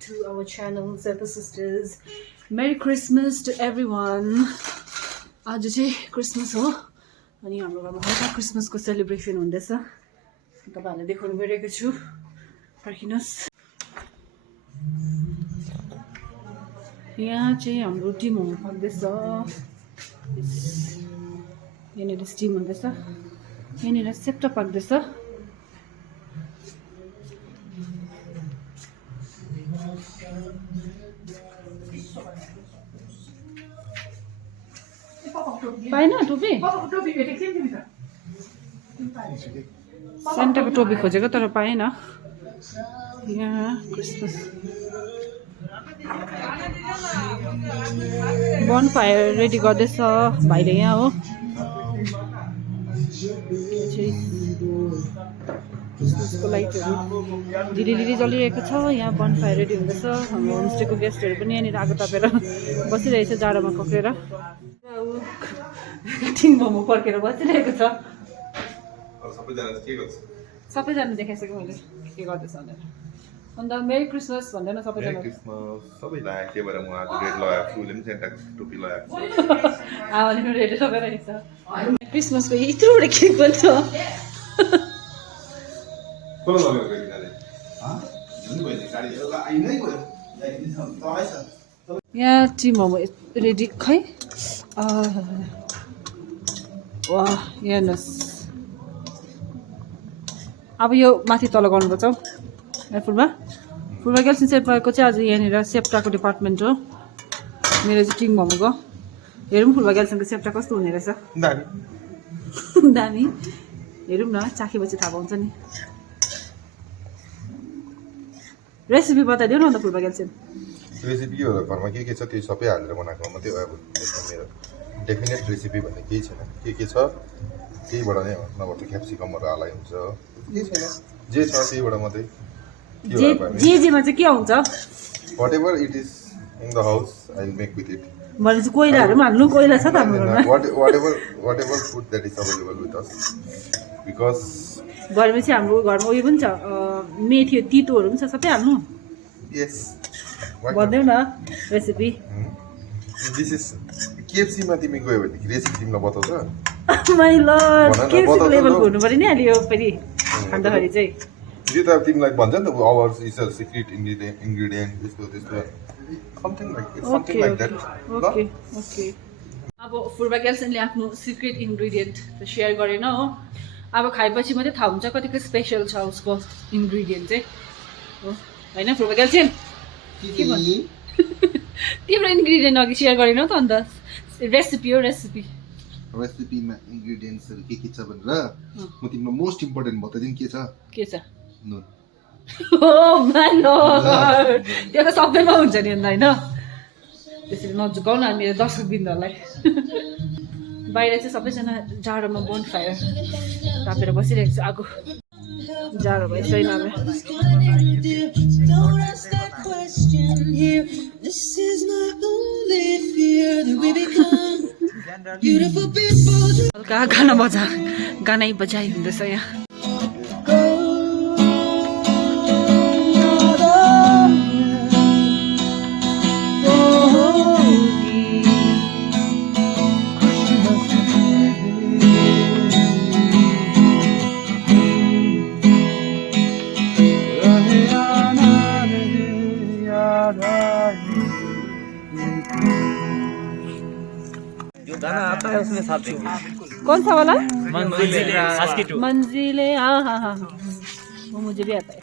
to our channel, Sherpa Sisters. Merry Christmas to everyone. आज चाहिँ Christmas हो अनि हाम्रो घरमा हल्का क्रिसमसको सेलिब्रेसन हुँदैछ। तपाईहरुलाई देखाउन गइरहेको छु। पर्खिनुस्। यहाँ चाहिँ हाम्रो टिम हुनु पर्दैछ। यहाँनिर स्टिम हुँदैछ। यहाँनिर सेप्टा पाक्दैछ। पाएन टोपी? सेन्टाको टोपी खोजेको तर पाएन। यहाँ क्रिसमस बोनफायर रेडी गर्दैछ भाइले यहाँ हो। क्रिसमसको लाइटहरू दिदी जलिरहेको छ। यहाँ बोनफायर रेडी हुँदैछ। हाम्रो होमस्टेको गेस्टहरू पनि यहाँनिर आगो तापेर बसिरहेछ जाडोमा कक्रेर। टिङ मोमो पर्खेर बसिरहेको छ। सबैजना देखाइसक्यो मैले के गर्दैछ भनेर। अन्त मेरी क्रिसमस भन्दैन सबैजना। सबैलाई के भएर म आज रेड लगाएको छु। उसले पनि सेन्टा टोपी लगाएको छ। आमाले पनि रेड लगाइरहेछ। क्रिसमसको यत्रो बडे केक पनि छ। यहाँ टिम मोमो रेडी खै। वाह हेर्नुहोस्। अब यो माथि तल गर्नुपर्छ हौ एयरपोर्टमा। फुलमा गेल्सिन सेप्टाको चाहिँ आज यहाँनिर सेप्टाको डिपार्टमेन्ट हो। मेरो चाहिँ टिङ मोमोको। हेरौँ फुलमा गेल्सिनको सेप्टा कस्तो हुने रहेछ। दामी। हेरौँ न चाखेपछि थाहा पाउँछ नि। रेसिपी बताइदिउ न अन्त फुलमा गेल्सिन। रेसिपी हो घरमा के छ त्यो सबै हालेर बनाएको मात्रै हो। अब मेरो डेफिनेट रेसिपी भन्ने केही छैन। के छ त्यहीबाट नै नभए त क्याप्सिकमहरू हालाइ हुन्छ। केही छैन जे छ त्यहीबाट मात्रै। जेमा चाहिँ के हुन्छ वाट ever it is in the house I will make with it. भनेपछि कोइलाहरू पनि हाल्नु। कोइला छ त हाम्रो घरमा। वाट ever food that is available with us because भनेपछि हाम्रो घरमा उयो पनि छ मेथी तितोहरू पनि छ सबै हाल्नु। यस भन्देऊ न रेसिपी। दिस इज केएफसीमा तिमी गयो भनेदेखि रेसिपी तिमीलाई बताउँछ। माइ लर्ड केएफसी लेभलको हुनु पर्यो नि अलि यो फेरि खाँदाखेरि चाहिँ। यो त अब तिमीलाई भन्छ नि त आवर्स इज अ सिक्रेट इन्ग्रेडिएन्ट त्यस्तो something like that. Okay okay. अब फुर्बा गेल्सनले आफ्नो सिक्रेट इन्ग्रेडिएन्ट त सेयर गरेन हो। अब खाएपछि मात्रै थाहा हुन्छ कतिको स्पेसल छ उसको इन्ग्रेडिएन्ट चाहिँ हो होइन। फुर्बा गेल्सन के भन्नु तिम्रो इन्ग्रेडिएन्ट अघि सेयर गरेनौ त अन्त। रेसिपी हो रेसिपीमा इन्ग्रेडिएन्ट्सहरू के छ भनेर म तिमीलाई मोस्ट इम्पोर्टेन्ट बताइदिनु के छ नुन। ओ माय लर्ड त्यो त सबैमा हुन्छ नि अन्त होइन। त्यसरी नझुकाउ न मेरो दर्शकबिन्दहरूलाई। बाहिर चाहिँ सबैजना जाडोमा बोनफायर तापेर बसिरहेको छ। आगो जाडो भइसकेन अब। हल्का गानै बजाइ हुँदैछ यहाँ। गाना आता है उसमें साथ देंगे। कौन सा वाला? मंजिले हाँ हाँ हाँ वो मुझे भी आता है।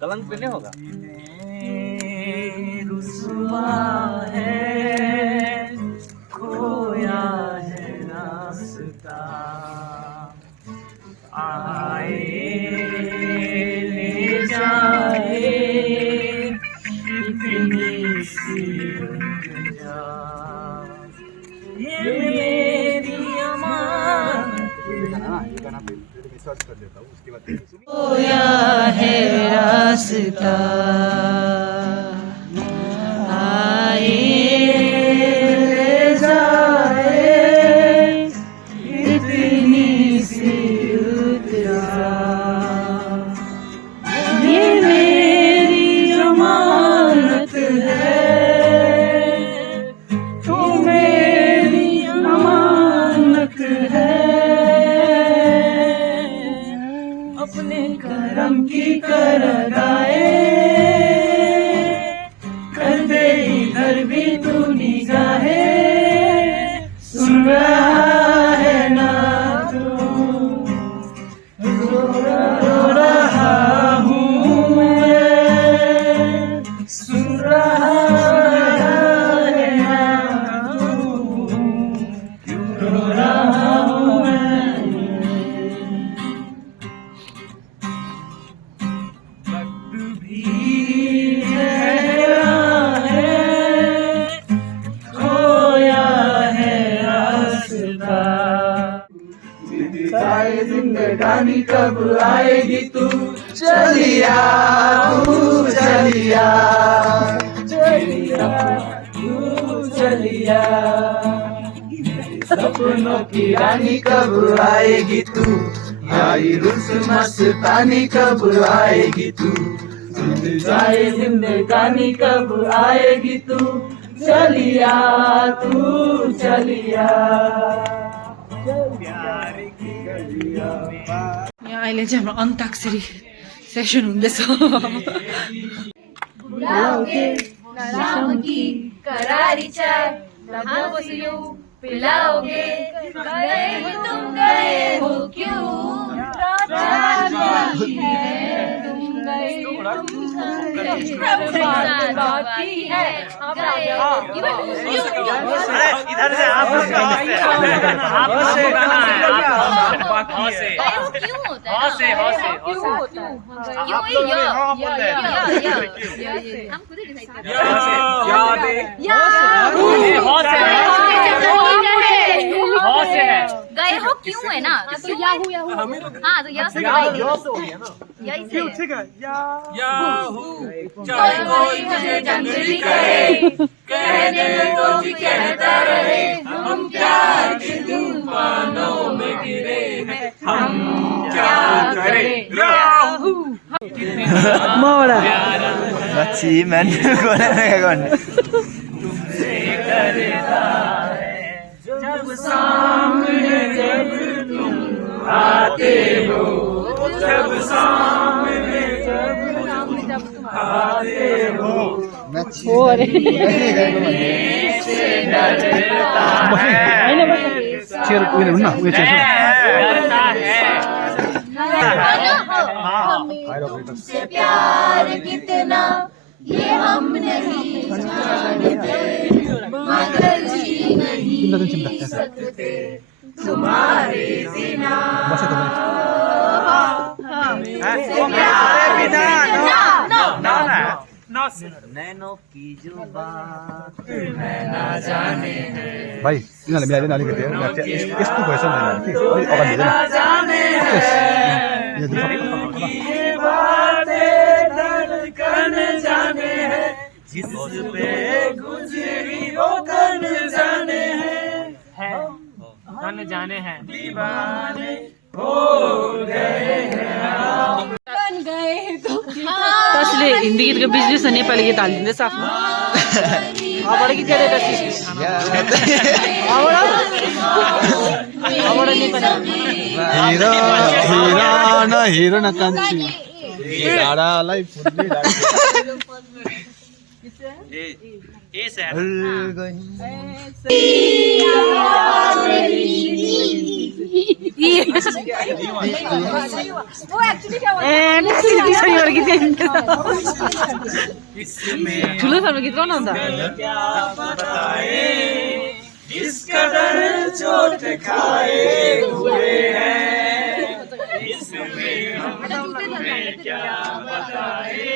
कलंक पे नहीं होगा। रुसवा है खोया है रास्ता आए ले जाए इतनी सी ये मेरी खोया है रास्ता आए ले जाए इतनी सी उतरा ये भी तू निगाहें सुन रहा है ना तू रो रहा हूँ मैं सुन रहा है ना तू क्यों रो रहा हूँ मैं वक्त भी ठहरा है खोया है रास्ता सारी जिंदगानी कब आएगी तू चलिया तू चलिया चलिया तू चलिया सपनों की रानी कब आएगी तू आई रुस मस्तानी कब आएगी तू जाए जिंदगानी कब आएगी तू चलिया तू चलिया यहाँ अहिले चाहिँ हाम्रो अन्ताक्षरी सेसन हुँदैछ शाम की करारी चाय आंखों से यूं पिलाओगे तुम गए हो क्यों रात बाकी है तुम गए बाकी है इधर से आप लोग गाना है क्यों होता है क्यों ही हम खुद ही डिसाइड करते हैं गए हो क्यों है ना तो याहू हाँ तो या से यही से ठीक है याहू चाहे कोई मुझे जंगली कहे कहने को भी कहता रहे हम प्यार के तूफानों में गिरे हैं हम क्या करें याहू मोड़ा बच्ची मैंने कोने में कोने तुमसे करता है जब सामने जब तुम आते हो जब सामने जब तुम आते हो से डरता है तुमसे प्यार कितना ये हम नहीं जानते मगर जी नहीं सकते तुम्हारे बिना नैनो की जो बात ना जाने है भाइ यिनीहरूले मिलाइदिनु अलिकति यस्तो भएछ नि कि अलिक अगाडि ना जाने है ये बातें धड़कन जाने है जिस पे गुजरी वो कन जाने है कन जाने हैं दीवाने हो गए हैं कसले हिन्दी गीतको बिच बिचमा नेपाली गीत हालिदिँदैछ आफ्नो अबाट गीत गाइरहेको हिरो हिरो न हिरो न कान्छी डाडालाई फुल्ने ठुलो खालको गीत गाउन अन्त इस कदर चोट खाए हुए हैं इसमें हमें क्या बताए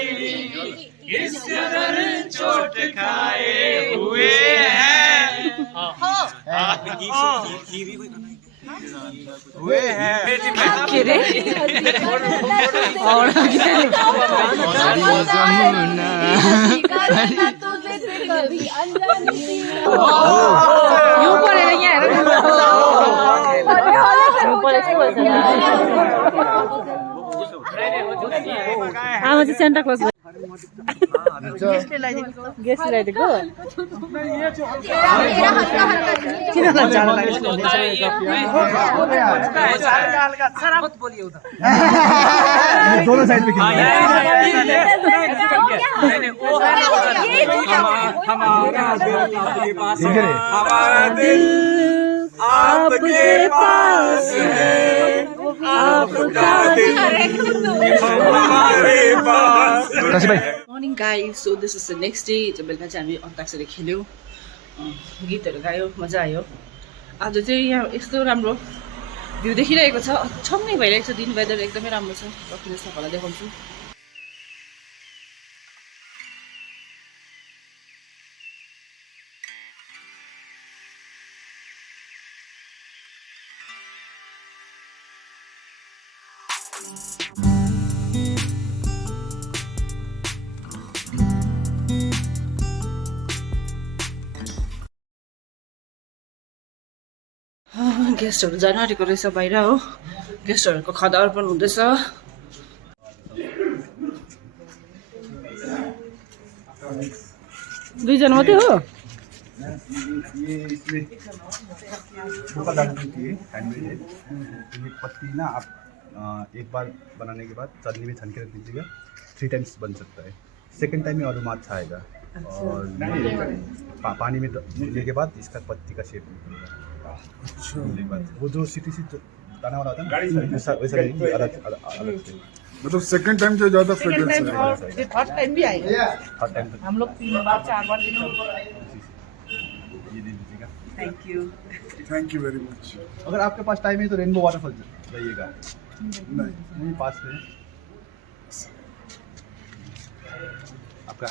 इस कदर चोट खाए हुए हैं हुए हैं के रे यो परेर यहाँ हेर आमा चाहिँ सेन्टा क्लज गेस्टले ल्याइदिएको किन जाडो लागेको दोनों साइड पे हमारा दिल आपके पास है आपका दिल हमारे पास morning guys so this is the next day हिजो बेलुका चाहिँ हामी अन्ताक्षरी खेल्यौँ गीतहरू गायो मजा आयो आज चाहिँ यहाँ यस्तो राम्रो भ्यू देखिरहेको छ छङ्गै भइरहेको छ दिन वेदर एकदमै राम्रो छ रकिनेस तपाईँलाई देखाउँछु गेस्टहरू जान आँटेको रहेछ बाहिर हो गेस्टहरूको खदा अर्पण हुँदैछ दुईजना मात्रै हो ये इसमें छोटा दाल चाहिए हैंडमेड है ये पत्ती ना आप एक बार बनाने के बाद चटनी में छन के रख दीजिएगा 3 टाइम्स बन सकता है सेकंड टाइम में और माछा आएगा और पानी में डालने के बाद इसका पत्ती का शेप निकलेगा वो जो सीटी सी दाना वाला होता है ना वैसा नहीं अलग अलग से मतलब सेकंड टाइम जो ज्यादा फ्रेग्रेंस है थर्ड टाइम भी आएगा थर्ड टाइम हम लोग 3 बार 4 बार ये दे दीजिएगा थैंक यू वेरी मच अगर आपके पास टाइम है तो रेनबो वाटरफॉल जाइएगा नहीं पास में आपका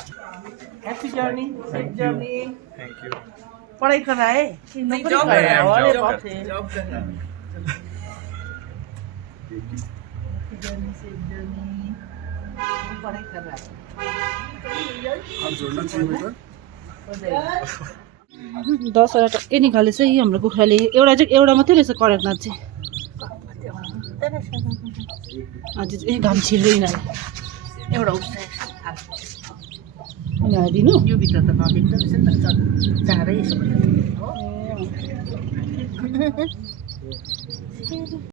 happy journey safe journey thank you पढ़ाई कर रहा है कि नौकरी कर रहा है अरे बाप रे जॉब कर रहा है पढ़ाई कर रहा है आप जोड़ना चाहिए बेटा 10 वटा के निकाले चाहिँ हाम्रो कुखुराले एउटा मात्रै रहेछ कडकनाथ चाहिँ आज चाहिँ घाम छिर्दैन एउटा दिनु यो भित्र त नदेख्दो रहेछ नि त चाँडै यसो